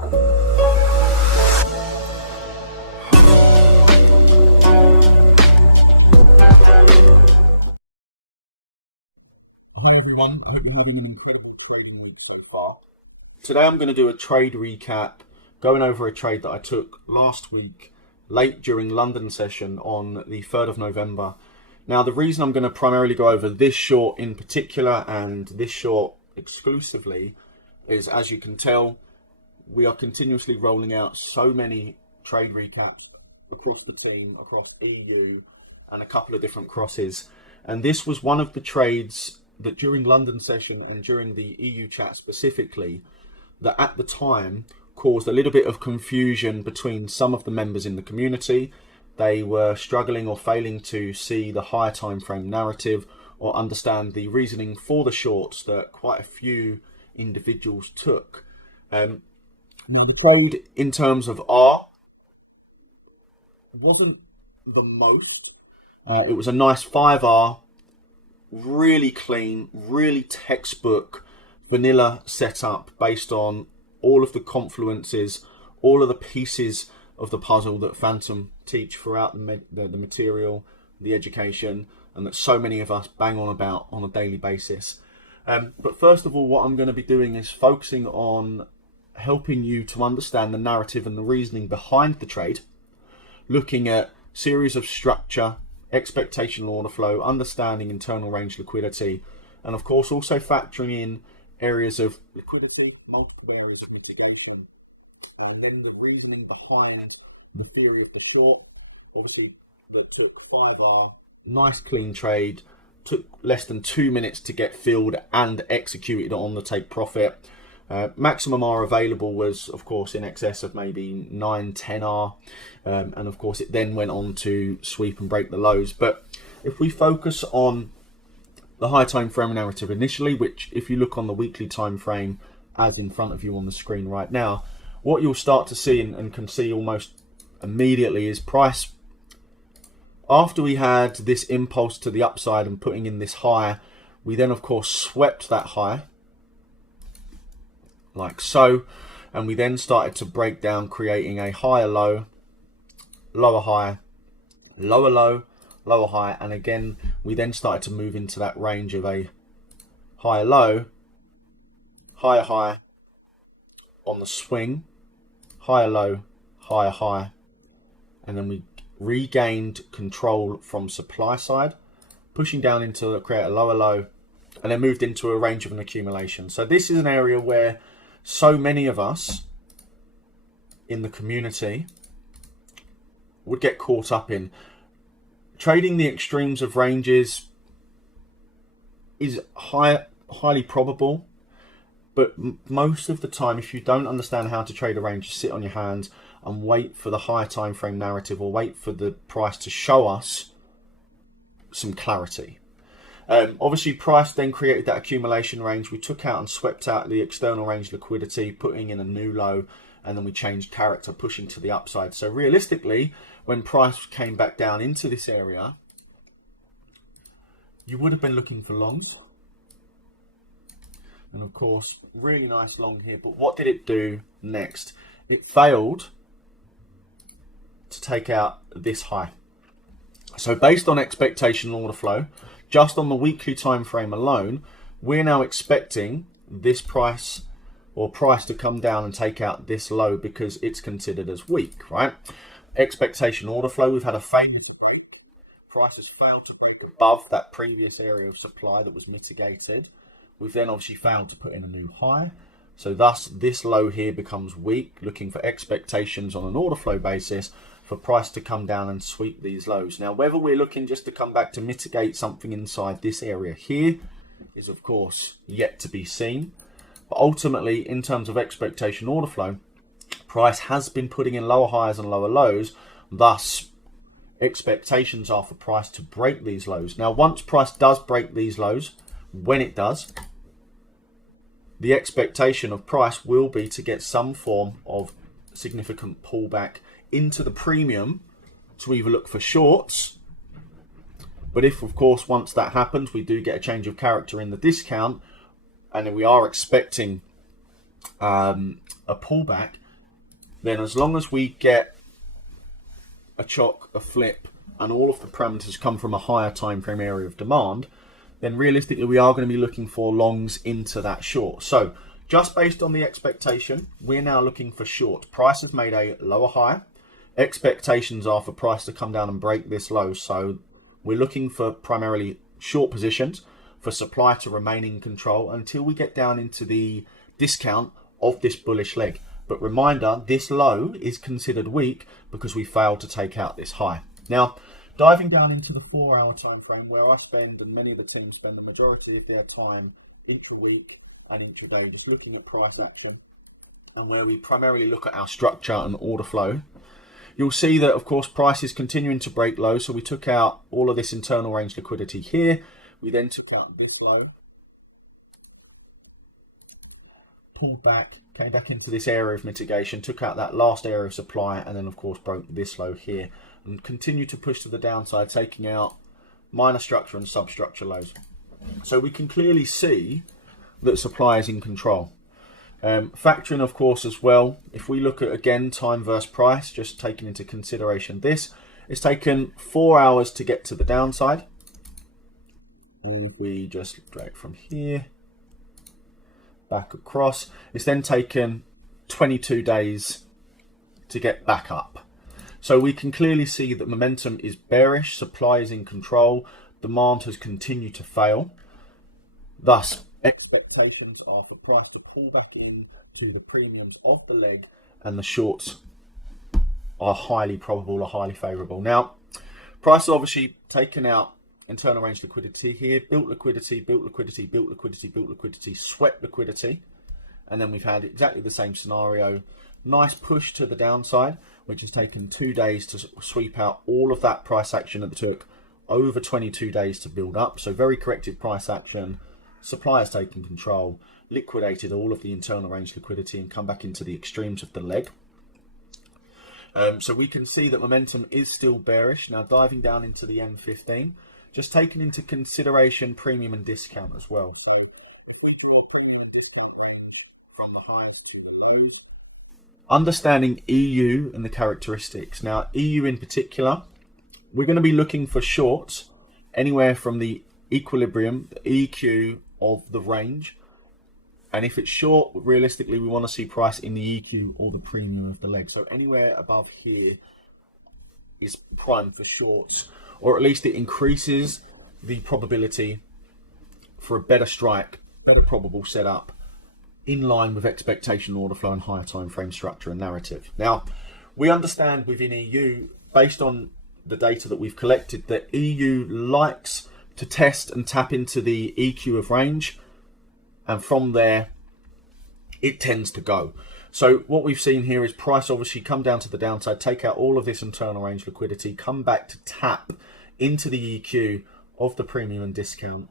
Hi everyone, I hope you're having an incredible trading week so far. Today I'm going to do a trade recap, going over a trade that I took last week, late during London session on the 3rd of November. Now the reason I'm going to primarily go over this short in particular and this short exclusively is, as you can tell, we are continuously rolling out so many trade recaps across the team, across EU and a couple of different crosses. And this was one of the trades that during London session and during the EU chat specifically, that at the time caused a little bit of confusion between some of the members in the community. They were struggling or failing to see the higher time frame narrative or understand the reasoning for the shorts that quite a few individuals took. Now the trade in terms of R wasn't the most. It was a nice 5R, really clean, really textbook vanilla setup based on all of the confluences, all of the pieces of the puzzle that Phantom teach throughout the material, the education, and that so many of us bang on about on a daily basis. But first of all, what I'm going to be doing is focusing on helping you to understand the narrative and the reasoning behind the trade, looking at series of structure, expectational order flow, understanding internal range liquidity, and of course also factoring in areas of liquidity, multiple areas of mitigation, and then the reasoning behind the theory of the short. Obviously, that took 5R, nice clean trade, took less than 2 minutes to get filled and executed on the take profit. Maximum R available was, of course, in excess of maybe 9-10R, and of course it then went on to sweep and break the lows. But if we focus on the high time frame narrative initially, which if you look on the weekly time frame as in front of you on the screen right now, what you'll start to see and can see almost immediately is price. After we had this impulse to the upside and putting in this high, we then of course swept that high like so, and we then started to break down, creating a higher low, lower high, lower low, lower high, and again we then started to move into that range of a higher low, higher high on the swing, higher low, higher high, and then we regained control from supply side, pushing down into create a lower low, and then moved into a range of an accumulation. So this is an area where so many of us in the community would get caught up in. Trading the extremes of ranges is highly probable, but most of the time, if you don't understand how to trade a range, just sit on your hands and wait for the higher time frame narrative, or wait for the price to show us some clarity. Obviously, price then created that accumulation range. We took out and swept out the external range liquidity, putting in a new low, and then we changed character, pushing to the upside. So realistically, when price came back down into this area, you would have been looking for longs. And of course, really nice long here. But what did it do next? It failed to take out this high. So based on expectation order flow, just on the weekly time frame alone, we're now expecting this price to come down and take out this low because it's considered as weak, right? Expectation order flow, we've had a failure. Price has failed to break above that previous area of supply that was mitigated. We've then obviously failed to put in a new high. So thus this low here becomes weak, looking for expectations on an order flow basis for price to come down and sweep these lows. Now, whether we're looking just to come back to mitigate something inside this area here is of course yet to be seen. But ultimately, in terms of expectation order flow, price has been putting in lower highs and lower lows. Thus, expectations are for price to break these lows. Now, once price does break these lows, when it does, the expectation of price will be to get some form of significant pullback into the premium to either look for shorts. But if, of course, once that happens, we do get a change of character in the discount, and we are expecting a pullback, then as long as we get a chock, a flip, and all of the parameters come from a higher time frame area of demand, then realistically we are going to be looking for longs into that short. So just based on the expectation, we're now looking for short. Price has made a lower high. Expectations are for price to come down and break this low. So we're looking for primarily short positions, for supply to remain in control until we get down into the discount of this bullish leg. But reminder, this low is considered weak because we failed to take out this high. Now, diving down into the 4-hour time frame, where I spend and many of the teams spend the majority of their time each week and each day just looking at price action, and where we primarily look at our structure and order flow, you'll see that, of course, price is continuing to break low. So we took out all of this internal range liquidity here. We then took out this low, pulled back, came back into this area of mitigation, took out that last area of supply, and then of course broke this low here and continued to push to the downside, taking out minor structure and substructure lows. So we can clearly see that supply is in control. Factoring, of course, as well, if we look at again time versus price, just taking into consideration this, it's taken 4 hours to get to the downside. And we just drag from here back across. It's then taken 22 days to get back up. So we can clearly see that momentum is bearish, supply is in control, demand has continued to fail. Thus, expectations are for price to pull back in to the premiums of the leg, and the shorts are highly probable or highly favorable. Now, price has obviously taken out internal range liquidity here, built liquidity, built liquidity, built liquidity, built liquidity, swept liquidity, and then we've had exactly the same scenario. Nice push to the downside, which has taken 2 days to sweep out all of that price action that took over 22 days to build up. So very corrective price action. Supply has taken control, liquidated all of the internal range liquidity and come back into the extremes of the leg. So we can see that momentum is still bearish. Now diving down into the M15, just taking into consideration premium and discount as well. Understanding EU and the characteristics. Now, EU in particular, we're going to be looking for shorts anywhere from the equilibrium, the EQ of the range. And if it's short, realistically, we want to see price in the EQ or the premium of the leg. So anywhere above here is prime for shorts, or at least it increases the probability for a better strike, better probable setup, in line with expectation, order flow, and higher time frame structure and narrative. Now, we understand within EU, based on the data that we've collected, that EU likes to test and tap into the EQ of range, and from there, it tends to go. So what we've seen here is price obviously come down to the downside, take out all of this internal range liquidity, come back to tap into the EQ of the premium and discount.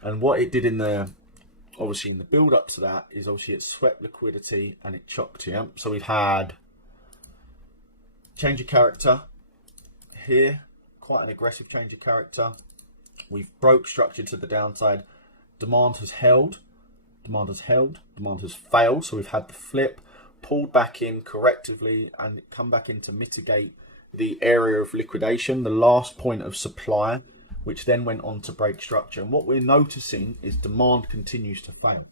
And what it did in the, obviously in the build up to that, is obviously it swept liquidity and it chopped here. So we've had change of character here, quite an aggressive change of character. We've broke structure to the downside. Demand has held, demand has held, demand has failed. So we've had the flip, pulled back in correctively and come back in to mitigate the area of liquidation, the last point of supply, which then went on to break structure. And what we're noticing is demand continues to fail.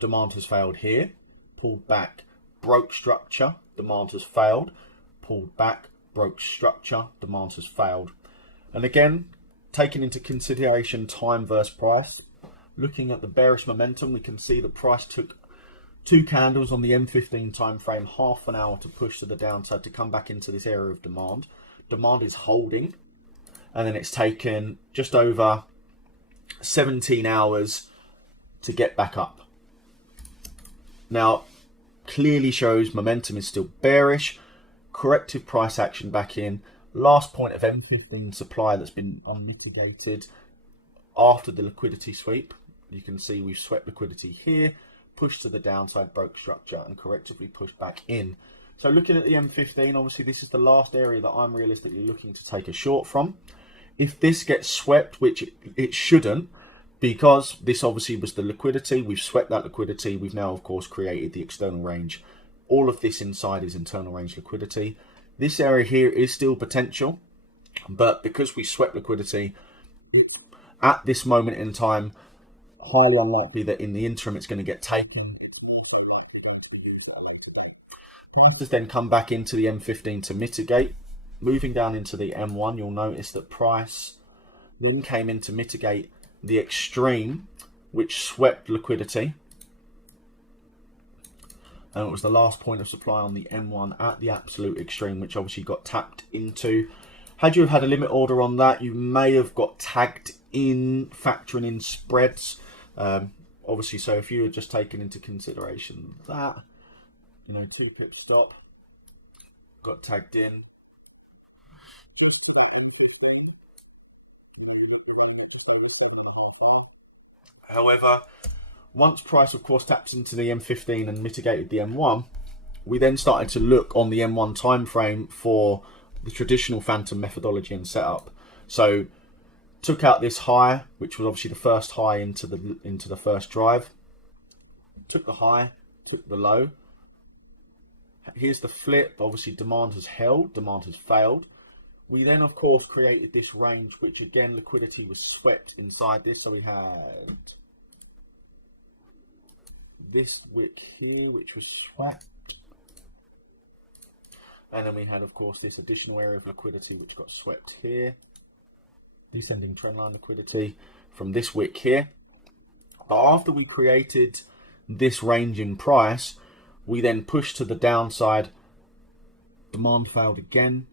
Demand has failed here, pulled back, broke structure, demand has failed, pulled back, broke structure, demand has failed. And again, taking into consideration time versus price, looking at the bearish momentum, we can see the price took 2 candles on the M15 time frame, half an hour to push to the downside to come back into this area of demand. Demand is holding, and then it's taken just over 17 hours to get back up. Now, clearly shows momentum is still bearish, corrective price action back in, last point of M15 supply that's been unmitigated after the liquidity sweep. You can see we've swept liquidity here, pushed to the downside, broke structure and correctively pushed back in. So looking at the M15, obviously this is the last area that I'm realistically looking to take a short from. If this gets swept, which it shouldn't, because this obviously was the liquidity, we've swept that liquidity, we've now of course created the external range All of this inside is internal range liquidity. This area here is still potential, but because we swept liquidity at this moment in time, highly unlikely that in the interim it's going to get taken. Prices then come back into the M15 to mitigate. Moving down into the M1, you'll notice that price then came in to mitigate the extreme, which swept liquidity. And it was the last point of supply on the M1 at the absolute extreme, which obviously got tapped into. Had you have had a limit order on that, you may have got tagged in, factoring in spreads. Obviously, so if you had just taken into consideration that, 2 pip stop, got tagged in. However, once price, of course, taps into the M15 and mitigated the M1, we then started to look on the M1 time frame for the traditional phantom methodology and setup. So took out this high, which was obviously the first high into the first drive. Took the high, took the low. Here's the flip. Obviously, demand has held, demand has failed. We then, of course, created this range, which again, liquidity was swept inside this. So we had this wick here, which was swept. And then we had, of course, this additional area of liquidity, which got swept here. Descending trendline liquidity from this wick here. But after we created this range in price, we then pushed to the downside. Demand failed again.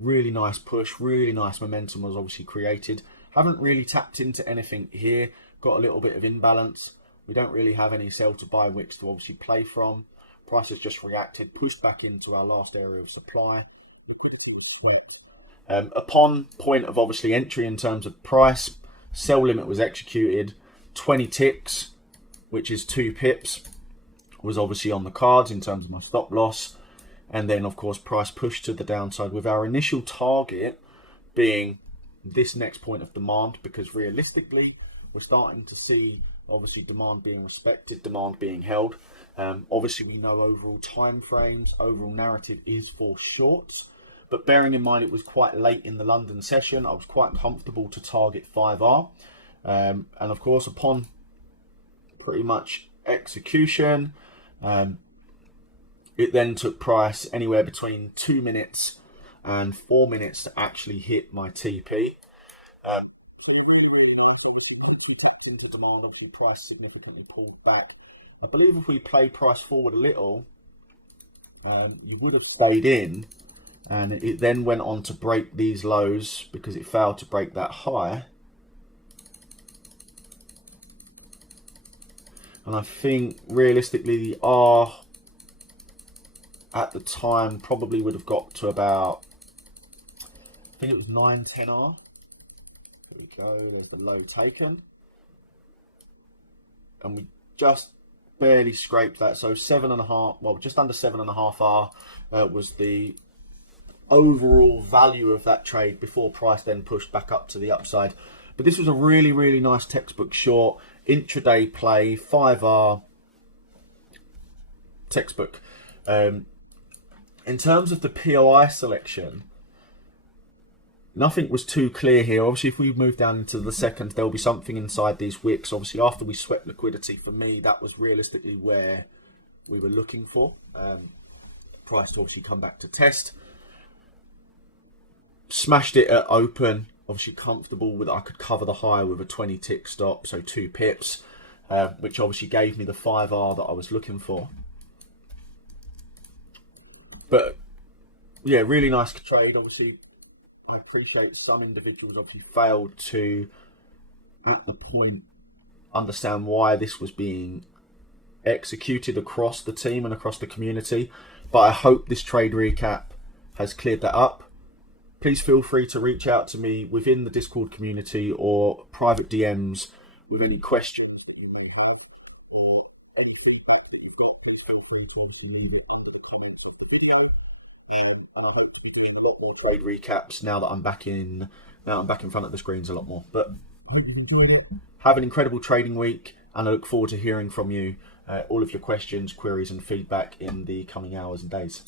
Really nice push, really nice momentum was obviously created. Haven't really tapped into anything here. Got a little bit of imbalance. We don't really have any sell to buy wicks to obviously play from. Price has just reacted, pushed back into our last area of supply. Upon point of obviously entry in terms of price, sell limit was executed. 20 ticks, which is 2 pips, was obviously on the cards in terms of my stop loss. And then, of course, price pushed to the downside with our initial target being this next point of demand, because realistically, we're starting to see, obviously, demand being respected, demand being held. Obviously, we know overall time frames, overall narrative is for shorts. But bearing in mind it was quite late in the London session, I was quite comfortable to target 5R. And, of course, upon pretty much execution, it then took price anywhere between 2 minutes and 4 minutes to actually hit my TP. Into demand, obviously price significantly pulled back. I believe if we play price forward a little, you would have stayed in, and it then went on to break these lows because it failed to break that high. And I think realistically the R at the time probably would have got to about, I think it was 910R. There we go, there's the low taken. And we just barely scraped that. So 7.5, well, just under 7.5R was the overall value of that trade before price then pushed back up to the upside. But this was a really, really nice textbook short, intraday play, 5R textbook. In terms of the POI selection, nothing was too clear here. Obviously, if we move down into the seconds, there'll be something inside these wicks. Obviously, after we swept liquidity, for me, that was realistically where we were looking for. Price to obviously come back to test. Smashed it at open. Obviously, comfortable with I could cover the high with a 20 tick stop, so 2 pips, which obviously gave me the 5R that I was looking for. But yeah, really nice trade. Obviously, I appreciate some individuals obviously failed to, at the point, understand why this was being executed across the team and across the community. But I hope this trade recap has cleared that up. Please feel free to reach out to me within the Discord community or private DMs with any questions. And I hope to do a lot more trade recaps now that I'm back in front of the screens a lot more. But I hope you enjoyed it. Have an incredible trading week, and I look forward to hearing from you all of your questions, queries and feedback in the coming hours and days.